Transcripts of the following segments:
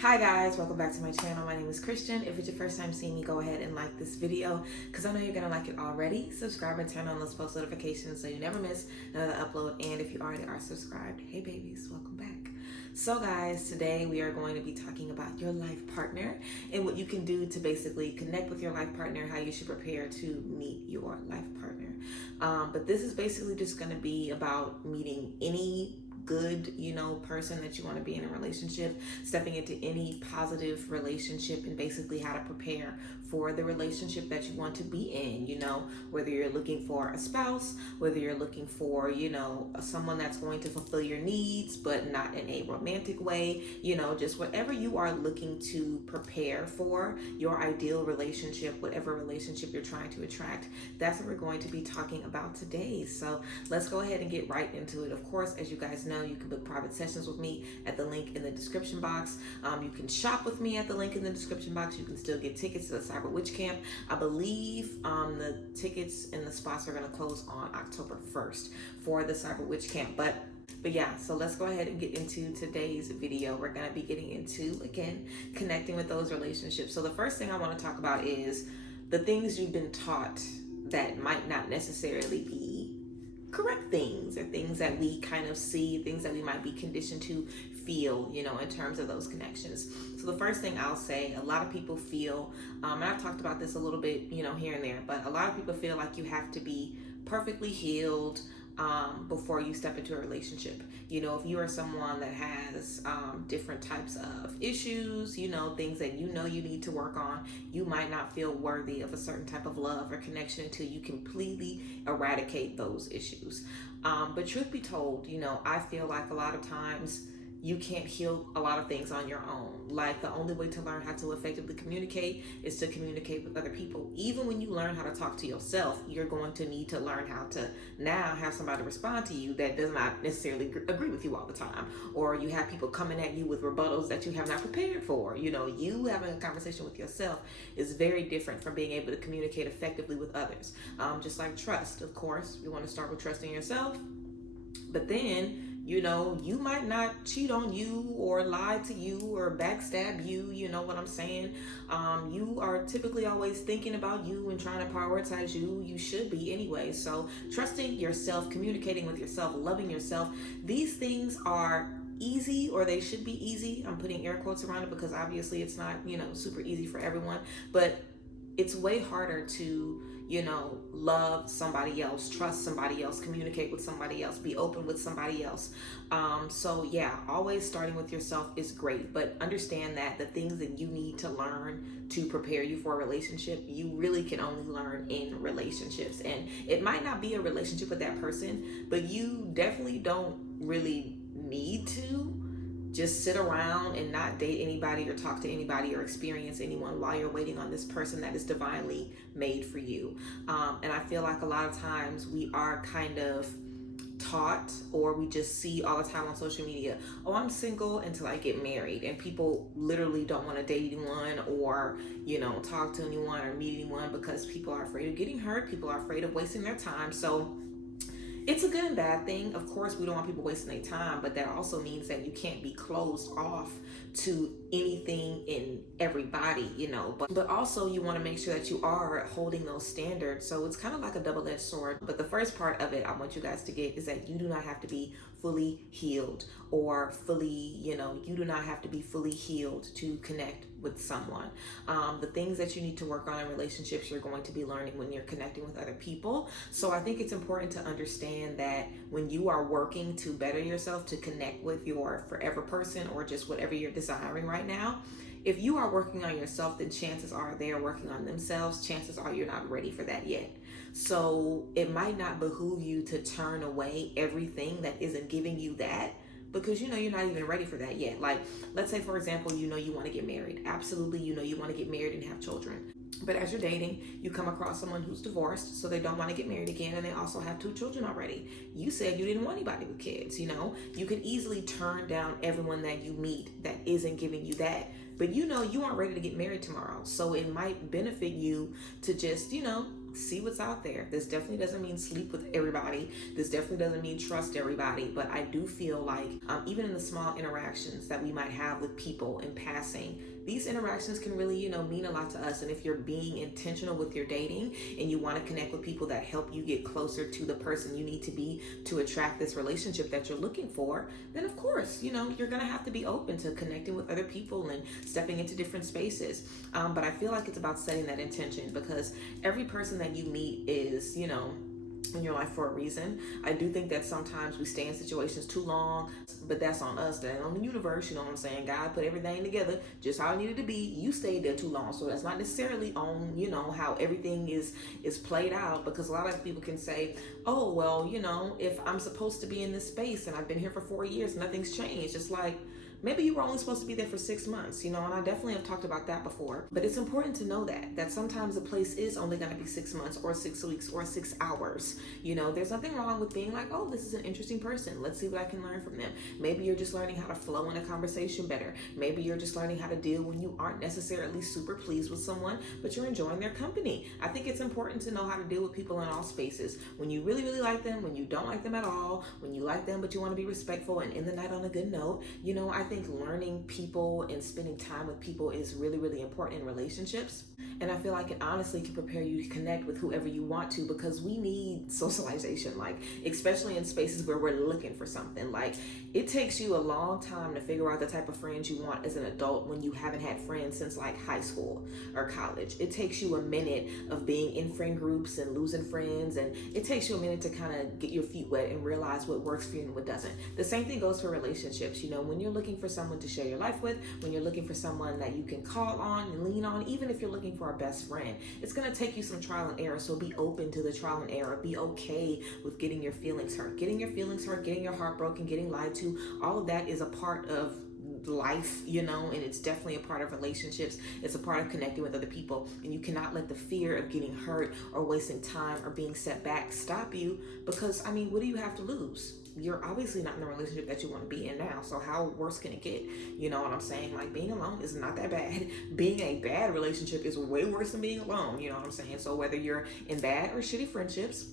Hi guys, welcome back to my channel. My name is Christian. If it's your first time seeing me, go ahead and like this video because I know you're gonna like it already. Subscribe and turn on those post notifications so you never miss another upload. And if you already are subscribed, hey babies, welcome back. So guys, today we are going to be talking about your life partner and what you can do to basically connect with your life partner, how you should prepare to meet your life partner. But this is basically just going to be about meeting any good, person that you want to be in a relationship, stepping into any positive relationship, and basically how to prepare for the relationship that you want to be in, whether you're looking for a spouse, whether you're looking for, someone that's going to fulfill your needs, but not in a romantic way, just whatever you are looking to prepare for your ideal relationship, whatever relationship you're trying to attract. That's what we're going to be talking about today. So let's go ahead and get right into it. Of course, as you guys know, you can book private sessions with me at the link in the description box. You can shop with me at the link in the description box. You can still get tickets to the Cyber Witch Camp. I believe the tickets and the spots are going to close on October 1st for the Cyber Witch Camp. But yeah, so let's go ahead and get into today's video. We're going to be getting into, again, connecting with those relationships. So the first thing I want to talk about is the things you've been taught that might not necessarily be correct things, or things that we kind of see, things that we might be conditioned to feel, in terms of those connections. So the first thing I'll say, a lot of people feel, and I've talked about this a little bit, here and there, but a lot of people feel like you have to be perfectly healed before you step into a relationship. If you are someone that has different types of issues, things that you need to work on, you might not feel worthy of a certain type of love or connection until you completely eradicate those issues. But truth be told, I feel like a lot of times you can't heal a lot of things on your own. Like, the only way to learn how to effectively communicate is to communicate with other people. Even when you learn how to talk to yourself, you're going to need to learn how to now have somebody respond to you that does not necessarily agree with you all the time. Or you have people coming at you with rebuttals that you have not prepared for. You having a conversation with yourself is very different from being able to communicate effectively with others. Just like trust, of course, you want to start with trusting yourself, but then you might not cheat on you or lie to you or backstab you, you know what I'm saying? You are typically always thinking about you and trying to prioritize you. You should be anyway. So trusting yourself, communicating with yourself, loving yourself, these things are easy, or they should be easy. I'm putting air quotes around it because obviously it's not, super easy for everyone, but it's way harder to love somebody else, trust somebody else, communicate with somebody else, be open with somebody else. So yeah, always starting with yourself is great, but understand that the things that you need to learn to prepare you for a relationship, you really can only learn in relationships. And it might not be a relationship with that person, but you definitely don't really need to just sit around and not date anybody or talk to anybody or experience anyone while you're waiting on this person that is divinely made for you. And I feel like a lot of times we are kind of taught, or we just see all the time on social media, oh, I'm single until I get married. And people literally don't want to date anyone or, talk to anyone or meet anyone because people are afraid of getting hurt. People are afraid of wasting their time. So it's a good and bad thing. Of course, we don't want people wasting their time, but that also means that you can't be closed off to anything and everybody, But also you want to make sure that you are holding those standards. So it's kind of like a double-edged sword. But the first part of it I want you guys to get is that you do not have to be fully healed or fully, you do not have to be fully healed to connect with someone. The things that you need to work on in relationships, you're going to be learning when you're connecting with other people. So I think it's important to understand that when you are working to better yourself, to connect with your forever person or just whatever you're desiring right now, if you are working on yourself, then chances are they are working on themselves. Chances are you're not ready for that yet. So it might not behoove you to turn away everything that isn't giving you that, because you're not even ready for that yet. Like, let's say, for example, you want to get married. Absolutely, you want to get married and have children. But as you're dating, you come across someone who's divorced, so they don't want to get married again, and they also have 2 children already. You said you didn't want anybody with kids, You could easily turn down everyone that you meet that isn't giving you that. But you aren't ready to get married tomorrow. So it might benefit you to just, see what's out there. This definitely doesn't mean sleep with everybody. This definitely doesn't mean trust everybody. But I do feel like even in the small interactions that we might have with people in passing, these interactions can really, mean a lot to us. And if you're being intentional with your dating and you want to connect with people that help you get closer to the person you need to be to attract this relationship that you're looking for, then of course, you're going to have to be open to connecting with other people and stepping into different spaces. But I feel like it's about setting that intention, because every person that you meet is, in your life for a reason. I do think that sometimes we stay in situations too long, but that's on us. That ain't on the universe, you know what I'm saying? God put everything together just how it needed to be. You stayed there too long, so that's not necessarily on, how everything is played out. Because a lot of people can say, oh, well, if I'm supposed to be in this space and I've been here for 4 years, nothing's changed. It's like, maybe you were only supposed to be there for 6 months, and I definitely have talked about that before. But it's important to know that sometimes a place is only going to be 6 months or 6 weeks or 6 hours. There's nothing wrong with being like, oh, this is an interesting person. Let's see what I can learn from them. Maybe you're just learning how to flow in a conversation better. Maybe you're just learning how to deal when you aren't necessarily super pleased with someone, but you're enjoying their company. I think it's important to know how to deal with people in all spaces. When you really, really like them, when you don't like them at all, when you like them but you want to be respectful and end the night on a good note, I think learning people and spending time with people is really, really important in relationships. And I feel like it honestly can prepare you to connect with whoever you want to, because we need socialization, especially in spaces where we're looking for something. It takes you a long time to figure out the type of friends you want as an adult when you haven't had friends since high school or college. It takes you a minute of being in friend groups and losing friends, and it takes you a minute to kind of get your feet wet and realize what works for you and what doesn't. The same thing goes for relationships. When you're looking for someone to share your life with, when you're looking for someone that you can call on and lean on, even if you're looking for a best friend, it's going to take you some trial and error. So be open to the trial and error. Be okay with getting your feelings hurt, getting your heart broken, getting lied to. All of that is a part of life, and it's definitely a part of relationships. It's a part of connecting with other people, and you cannot let the fear of getting hurt or wasting time or being set back stop you, because what do you have to lose? You're obviously not in the relationship that you want to be in now, so how worse can it get? You know what I'm saying? Being alone is not that bad. Being a bad relationship is way worse than being alone, you know what I'm saying? So whether you're in bad or shitty friendships,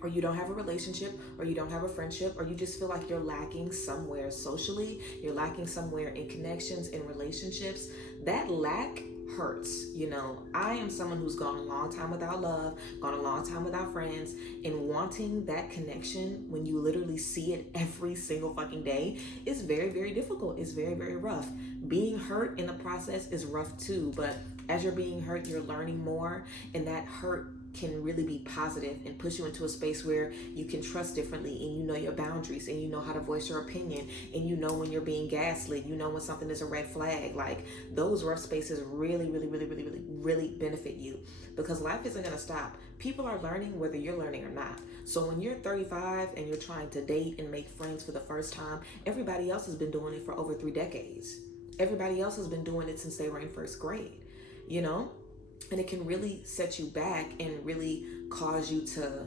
or you don't have a relationship, or you don't have a friendship, or you just feel like you're lacking somewhere socially, you're lacking somewhere in connections, in relationships, that lack hurts. I am someone who's gone a long time without love, gone a long time without friends, and wanting that connection when you literally see it every single fucking day is very, very difficult. It's very, very rough. Being hurt in the process is rough too, but as you're being hurt, you're learning more, and that hurt can really be positive and push you into a space where you can trust differently, and you know your boundaries, and you know how to voice your opinion, and you know when you're being gaslit, you know when something is a red flag. Those rough spaces really, really, really, really, really, really benefit you, because life isn't going to stop. People are learning whether you're learning or not. So when you're 35 and you're trying to date and make friends for the first time, everybody else has been doing it for over 3 decades. Everybody else has been doing it since they were in first grade, And it can really set you back and really cause you to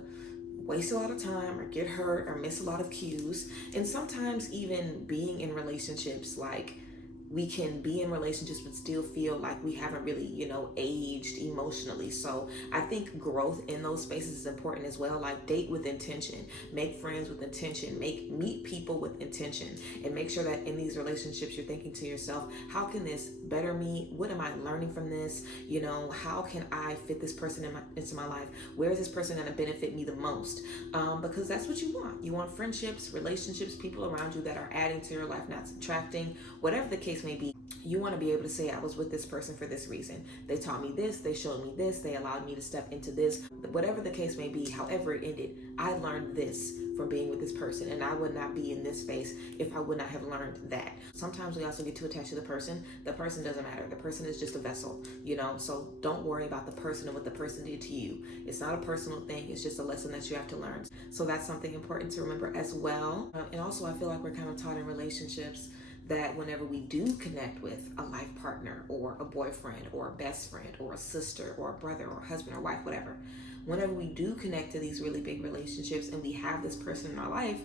waste a lot of time or get hurt or miss a lot of cues. And sometimes even being in relationships, we can be in relationships but still feel like we haven't really, aged emotionally. So I think growth in those spaces is important as well. Date with intention, make friends with intention, meet people with intention, and make sure that in these relationships you're thinking to yourself, how can this better me? What am I learning from this? How can I fit this person into my life? Where is this person going to benefit me the most? Because that's what you want. You want friendships, relationships, people around you that are adding to your life, not subtracting. Whatever the case may be, you want to be able to say, I was with this person for this reason. They taught me this, they showed me this, they allowed me to step into this. Whatever the case may be, however it ended, I learned this from being with this person, and I would not be in this space if I would not have learned that. Sometimes we also get too attached to the person. The person doesn't matter. The person is just a vessel, so don't worry about the person and what the person did to you. It's not a personal thing. It's just a lesson that you have to learn. So that's something important to remember as well. And also, I feel like we're kind of taught in relationships that whenever we do connect with a life partner or a boyfriend or a best friend or a sister or a brother or a husband or wife, whatever, whenever we do connect to these really big relationships and we have this person in our life,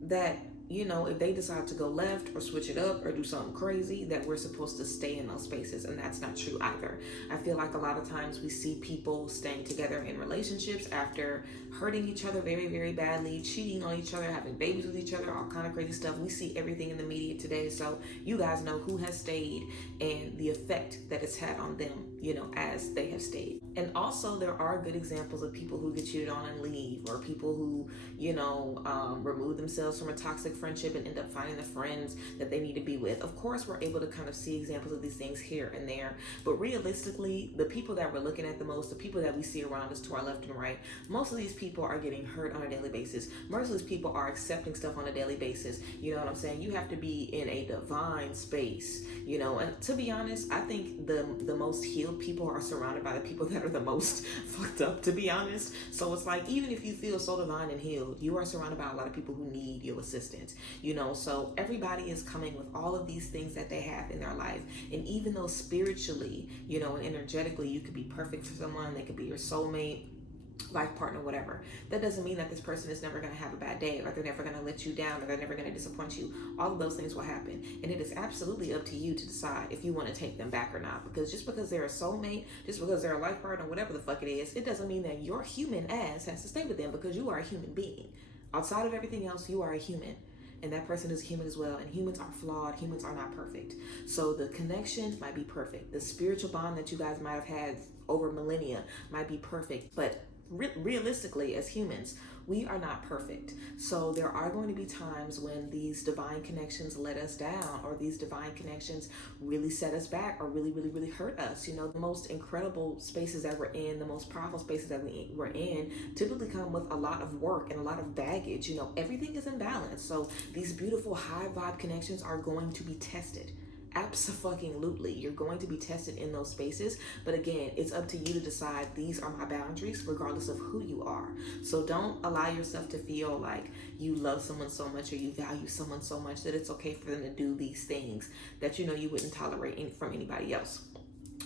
that you know, if they decide to go left or switch it up or do something crazy, that we're supposed to stay in those spaces. And that's not true either. I feel like a lot of times we see people staying together in relationships after hurting each other very, very badly, cheating on each other, having babies with each other, all kind of crazy stuff. We see everything in the media today. So you guys know who has stayed and the effect that it's had on them, you know, as they have stayed. And also there are good examples of people who get cheated on and leave, or people who, you know, remove themselves from a toxic friendship and end up finding the friends that they need to be with. Of course, we're able to kind of see examples of these things here and there, but realistically, the people that we're looking at the most, the people that we see around us to our left and right, most of these people are getting hurt on a daily basis. Most of these people are accepting stuff on a daily basis. You know what I'm saying? You have to be in a divine space, you know, and to be honest, I think the most healed people are surrounded by the people that are the most fucked up, to be honest. So it's like, even if you feel so divine and healed, you are surrounded by a lot of people who need your assistance, you know. So everybody is coming with all of these things that they have in their life, and even though spiritually, you know, and energetically you could be perfect for someone, they could be your soulmate, life partner, whatever, that doesn't mean that this person is never going to have a bad day, or they're never going to let you down, or they're never going to disappoint you. All of those things will happen, and it is absolutely up to you to decide if you want to take them back or not. Because just because they're a soulmate, just because they're a life partner, whatever the fuck it is, it doesn't mean that your human ass has to stay with them, because you are a human being. Outside of everything else, you are a human, and that person is human as well. And humans are flawed. Humans are not perfect. So the connection might be perfect. The spiritual bond that you guys might have had over millennia might be perfect, but realistically, as humans, we are not perfect. So there are going to be times when these divine connections let us down, or these divine connections really set us back, or really hurt us. You know, the most incredible spaces that we're in, the most powerful spaces that we're in, typically come with a lot of work and a lot of baggage. You know, everything is in balance. So these beautiful high vibe connections are going to be tested. Abso-fucking-lutely, you're going to be tested in those spaces. But again, it's up to you to decide, these are my boundaries, regardless of who you are. So don't allow yourself to feel like you love someone so much, or you value someone so much, that it's okay for them to do these things that you know you wouldn't tolerate from anybody else.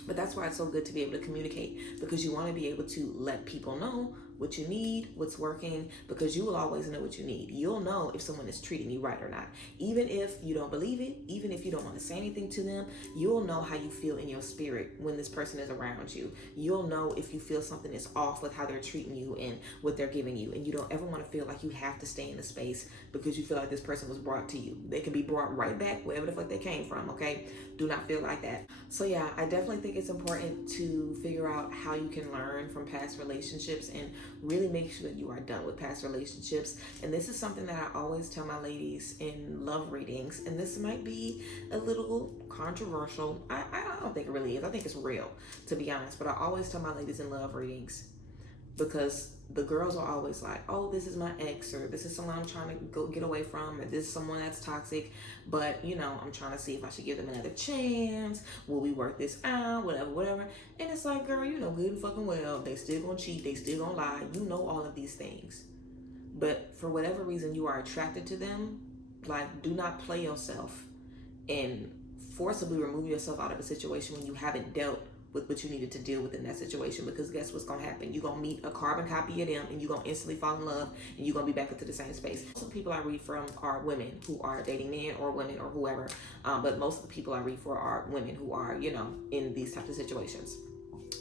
But that's why it's so good to be able to communicate, because you want to be able to let people know what you need, what's working, because you will always know what you need. You'll know if someone is treating you right or not. Even if you don't believe it, even if you don't want to say anything to them, you'll know how you feel in your spirit when this person is around you. You'll know if you feel something is off with how they're treating you and what they're giving you. And you don't ever want to feel like you have to stay in the space because you feel like this person was brought to you. They can be brought right back wherever the fuck they came from, okay? Do not feel like that. So yeah, I definitely think it's important to figure out how you can learn from past relationships and really make sure that you are done with past relationships. And this is something that I always tell my ladies in love readings, and this might be a little controversial. I don't think it really is. I think it's real, to be honest. But I always tell my ladies in love readings, because the girls are always like, oh, this is my ex, or this is someone I'm trying to go get away from, or this is someone that's toxic, but you know, I'm trying to see if I should give them another chance. Will we work this out? Whatever. And it's like, girl, you know good and fucking well they still gonna cheat, they still gonna lie. You know all of these things. But for whatever reason you are attracted to them, like, do not play yourself and forcibly remove yourself out of a situation when you haven't dealt with what you needed to deal with in that situation. Because guess what's gonna happen? You're gonna meet a carbon copy of them, and you're gonna instantly fall in love, and you're gonna be back into the same space. Most of the people I read from are women who are dating men, or women, or whoever, but most of the people I read for are women who are, you know, in these types of situations.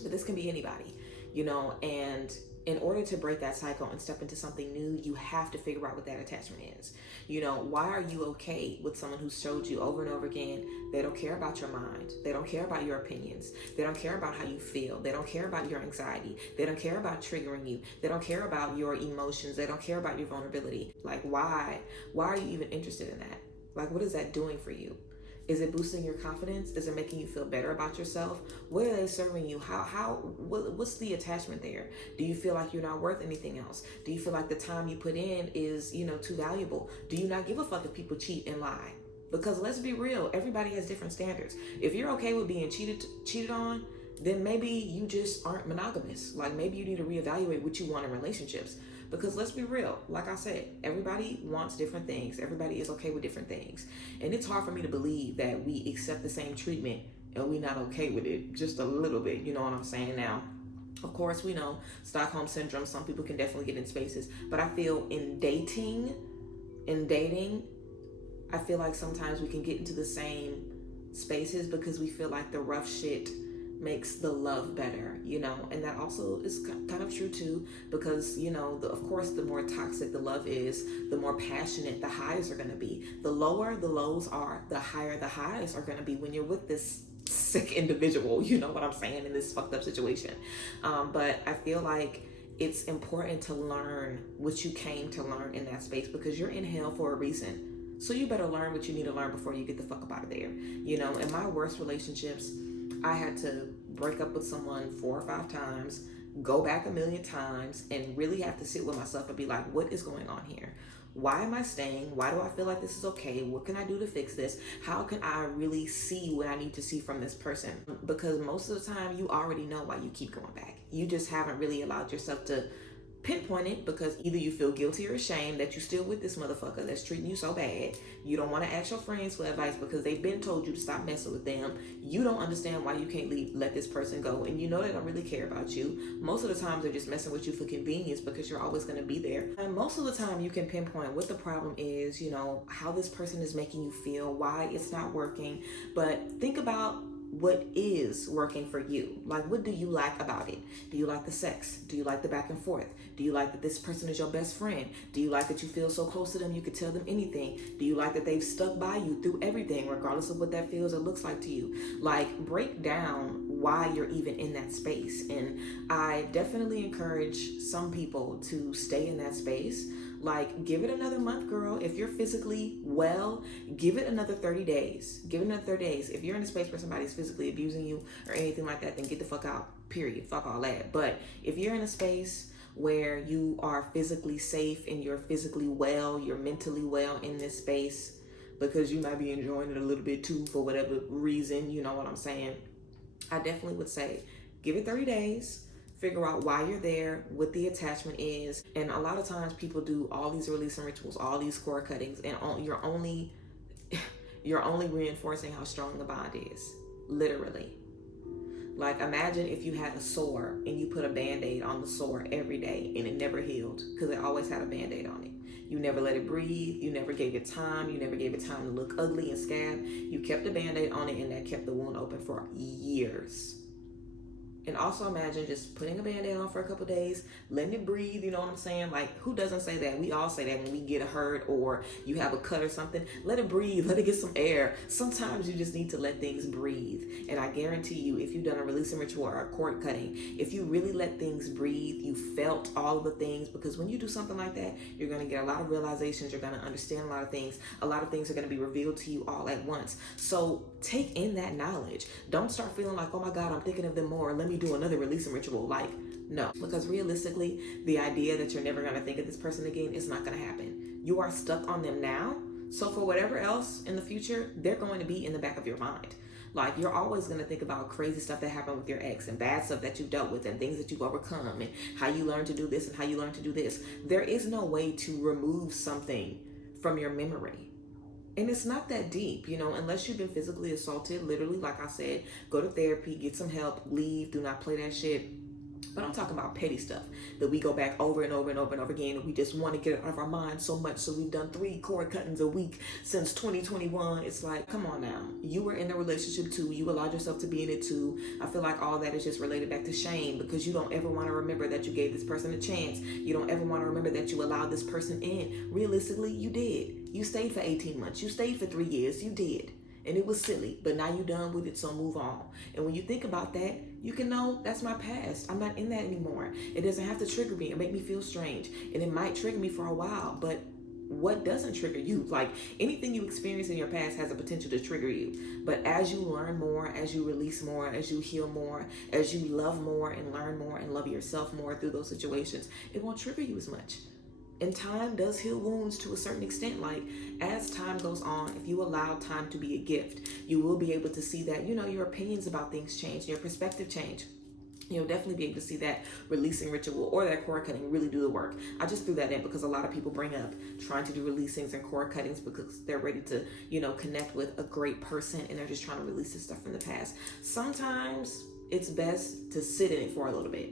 But this can be anybody, you know. And in order to break that cycle and step into something new, you have to figure out what that attachment is. You know, why are you okay with someone who showed you over and over again they don't care about your mind, they don't care about your opinions, they don't care about how you feel, they don't care about your anxiety, they don't care about triggering you, they don't care about your emotions, they don't care about your vulnerability? Like, why are you even interested in that? Like, what is that doing for you? Is it boosting your confidence? Is it making you feel better about yourself? What are they serving you? What's the attachment there? Do you feel like you're not worth anything else? Do you feel like the time you put in is, you know, too valuable? Do you not give a fuck if people cheat and lie? Because let's be real, everybody has different standards. If you're okay with being cheated on, then maybe you just aren't monogamous. Like, maybe you need to reevaluate what you want in relationships. Because let's be real, like I said, everybody wants different things. Everybody is okay with different things. And it's hard for me to believe that we accept the same treatment and we're not okay with it just a little bit. You know what I'm saying? Now, of course, we know Stockholm Syndrome, some people can definitely get in spaces. But I feel in dating, I feel like sometimes we can get into the same spaces because we feel like the rough shit makes the love better, you know, and that also is kind of true too, because, you know, of course, the more toxic the love is, the more passionate the highs are going to be. The lower the lows are, the higher the highs are going to be when you're with this sick individual, you know what I'm saying, in this fucked up situation. But I feel like it's important to learn what you came to learn in that space, because you're in hell for a reason. So you better learn what you need to learn before you get the fuck up out of there. You know, in my worst relationships, I had to break up with someone 4 or 5 times, go back a million times, and really have to sit with myself and be like, what is going on here? Why am I staying? Why do I feel like this is okay? What can I do to fix this? How can I really see what I need to see from this person? Because most of the time, you already know why you keep going back. You just haven't really allowed yourself to pinpoint it, because either you feel guilty or ashamed that you're still with this motherfucker that's treating you so bad. You don't want to ask your friends for advice because they've been told you to stop messing with them. You don't understand why you can't let this person go, and you know they don't really care about you. Most of the times they're just messing with you for convenience because you're always going to be there. And most of the time you can pinpoint what the problem is, you know, how this person is making you feel, why it's not working. But think about what is working for you. Like, what do you like about it? Do you like the sex? Do you like the back and forth? Do you like that this person is your best friend? Do you like that you feel so close to them you could tell them anything? Do you like that they've stuck by you through everything, regardless of what that feels or looks like to you? Like, break down why you're even in that space. And I definitely encourage some people to stay in that space. Like, give it another month, girl. If you're physically well, give it another 30 days. Give it another 30 days. If you're in a space where somebody's physically abusing you or anything like that, then get the fuck out, period. Fuck all that. But if you're in a space where you are physically safe and you're physically well, you're mentally well in this space, because you might be enjoying it a little bit too for whatever reason, you know what I'm saying? I definitely would say give it 30 days. Figure out why you're there, what the attachment is. And a lot of times people do all these releasing rituals, all these cord cuttings, and you're only reinforcing how strong the bond is, literally. Like, imagine if you had a sore and you put a Band-Aid on the sore every day and it never healed because it always had a Band-Aid on it. You never let it breathe. You never gave it time. You never gave it time to look ugly and scab. You kept the Band-Aid on it, and that kept the wound open for years. And also imagine just putting a Band-Aid on for a couple days, letting it breathe, you know what I'm saying? Like, who doesn't say that? We all say that when we get hurt or you have a cut or something. Let it breathe, let it get some air. Sometimes you just need to let things breathe. And I guarantee you, if you've done a releasing ritual or a cord cutting, if you really let things breathe, you felt all of the things, because when you do something like that, you're going to get a lot of realizations, you're going to understand a lot of things are going to be revealed to you all at once. So take in that knowledge. Don't start feeling like, oh my God, I'm thinking of them more, let me do another releasing ritual. Like, no, because realistically, the idea that you're never going to think of this person again is not going to happen. You are stuck on them now. So for whatever else in the future, they're going to be in the back of your mind. Like, you're always going to think about crazy stuff that happened with your ex and bad stuff that you've dealt with and things that you've overcome and how you learned to do this and how you learned to do this. There is no way to remove something from your memory. And it's not that deep, you know, unless you've been physically assaulted, literally, like I said, go to therapy, get some help, leave, do not play that shit. But I'm talking about petty stuff that we go back over and over and over and over again, and we just want to get it out of our mind so much. So we've done 3 cord cuttings a week since 2021. It's like, come on now. You were in a relationship too. You allowed yourself to be in it too. I feel like all that is just related back to shame, because you don't ever want to remember that you gave this person a chance. You don't ever want to remember that you allowed this person in. Realistically, you did. You stayed for 18 months. You stayed for 3 years. You did. And it was silly, but now you're done with it, so move on. And when you think about that, you can know that's my past. I'm not in that anymore. It doesn't have to trigger me or make me feel strange. And it might trigger me for a while, but what doesn't trigger you? Like, anything you experience in your past has a potential to trigger you. But as you learn more, as you release more, as you heal more, as you love more and learn more and love yourself more through those situations, it won't trigger you as much. And time does heal wounds to a certain extent. Like, as time goes on, if you allow time to be a gift, you will be able to see that, you know, your opinions about things change, your perspective change. You'll definitely be able to see that releasing ritual or that cord cutting really do the work. I just threw that in because a lot of people bring up trying to do releasings and cord cuttings because they're ready to, you know, connect with a great person and they're just trying to release this stuff from the past. Sometimes it's best to sit in it for a little bit.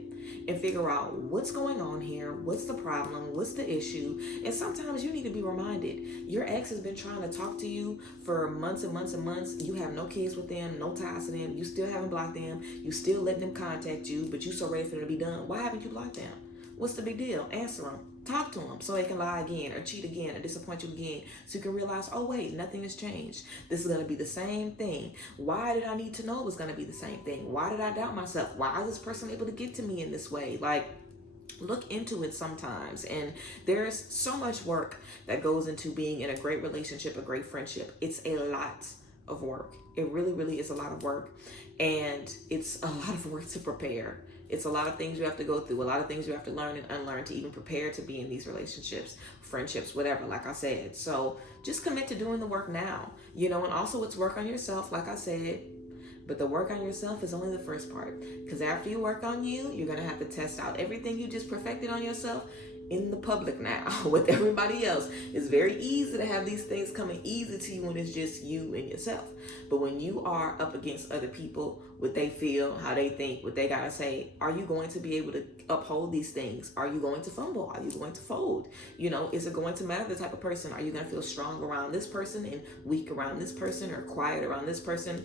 and figure out what's going on here, what's the problem, what's the issue. And sometimes you need to be reminded. Your ex has been trying to talk to you for months and months and months. You have no kids with them, no ties to them. You still haven't blocked them. You still letting them contact you, but you so ready for them to be done. Why haven't you blocked them? What's the big deal? Answer them. Talk to them so they can lie again or cheat again or disappoint you again, so you can realize, oh wait, nothing has changed. This is going to be the same thing. Why did I need to know it was going to be the same thing? Why did I doubt myself? Why is this person able to get to me in this way? Like, look into it sometimes. And there's so much work that goes into being in a great relationship, a great friendship. It's a lot of work. It really, really is a lot of work. And it's a lot of work to prepare. It's a lot of things you have to go through, a lot of things you have to learn and unlearn to even prepare to be in these relationships, friendships, whatever, like I said. So just commit to doing the work now, and also it's work on yourself, like I said. But the work on yourself is only the first part, because after you work on you, you're going to have to test out everything you just perfected on yourself in the public now with everybody else. It's very easy to have these things coming easy to you when it's just you and yourself. But when you are up against other people, what they feel, how they think, what they gotta say, are you going to be able to uphold these things? Are you going to fumble? Are you going to fold? Is it going to matter the type of person? Are you going to feel strong around this person and weak around this person, or quiet around this person,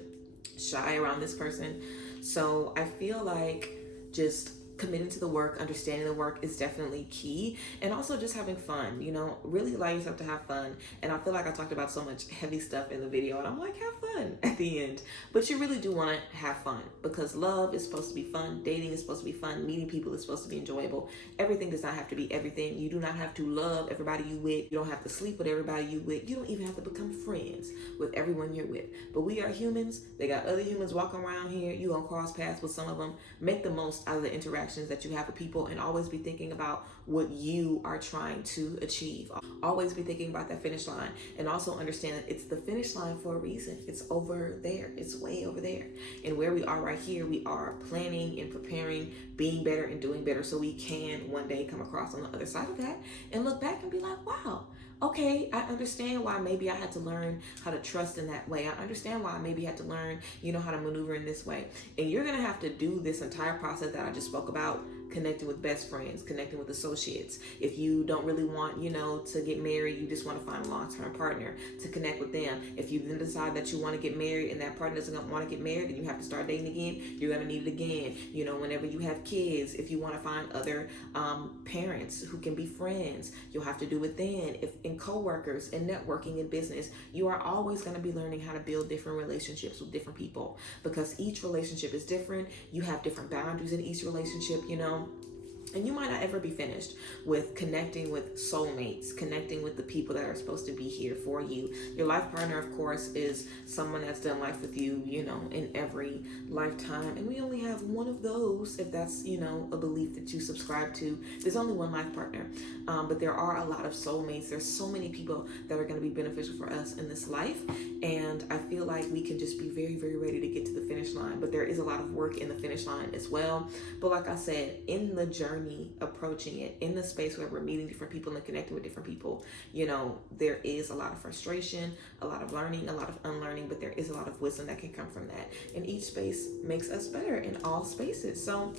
shy around this person? So I feel like just committing to the work, understanding the work is definitely key. And also just having fun, really allow yourself to have fun. And I feel like I talked about so much heavy stuff in the video, and I'm like, have fun at the end. But you really do want to have fun, because love is supposed to be fun. Dating is supposed to be fun. Meeting people is supposed to be enjoyable. Everything does not have to be everything. You do not have to love everybody you with. You don't have to sleep with everybody you with. You don't even have to become friends with everyone you're with. But we are humans. They got other humans walking around here. You gonna cross paths with some of them. Make the most out of the interaction that you have with people, and always be thinking about what you are trying to achieve. Always be thinking about that finish line, and also understand that it's the finish line for a reason. It's over there. It's way over there. And where we are right here, we are planning and preparing, being better and doing better, so we can one day come across on the other side of that and look back and be like, wow, okay, I understand why maybe I had to learn how to trust in that way. I understand why I maybe had to learn, how to maneuver in this way. And you're going to have to do this entire process that I just spoke about, connecting with best friends, connecting with associates. If you don't really want, to get married, you just want to find a long-term partner, to connect with them. If you then decide that you want to get married and that partner doesn't want to get married, then you have to start dating again. You're going to need it again. Whenever you have kids, if you want to find other parents who can be friends, you'll have to do it then. If in coworkers and networking in business, you are always going to be learning how to build different relationships with different people, because each relationship is different. You have different boundaries in each relationship, And you might not ever be finished with connecting with soulmates, connecting with the people that are supposed to be here for you. Your life partner, of course, is someone that's done life with you, in every lifetime. And we only have one of those, if that's, a belief that you subscribe to. There's only one life partner. But there are a lot of soulmates. There's so many people that are going to be beneficial for us in this life. And I feel like we can just be very, very ready to get to the finish line. But there is a lot of work in the finish line as well. But like I said, in the journey, approaching it, in the space where we're meeting different people and connecting with different people, there is a lot of frustration, a lot of learning, a lot of unlearning, but there is a lot of wisdom that can come from that. And each space makes us better in all spaces. So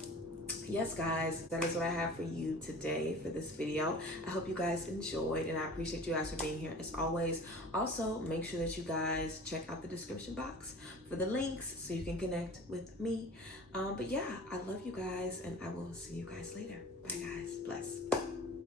yes, guys, that is what I have for you today for this video. I hope you guys enjoyed, and I appreciate you guys for being here as always. Also, make sure that you guys check out the description box for the links so you can connect with me. But yeah, I love you guys, and I will see you guys later. Bye, guys. Bless.